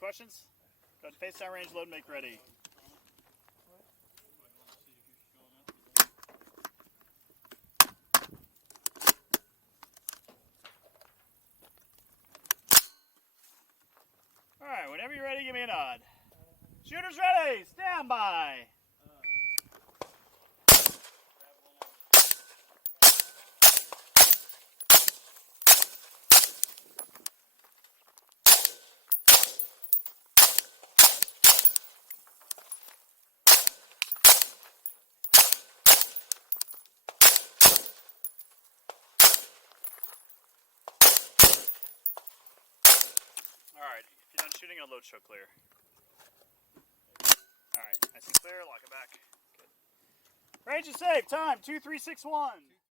questions? Go ahead, face down range, load, make ready. Alright, whenever you're ready, give me a nod. Shooters ready, stand by. Alright, if you're done shooting, I'll load show clear. Alright, nice and clear, lock it back. Good. Range is safe, time 2361.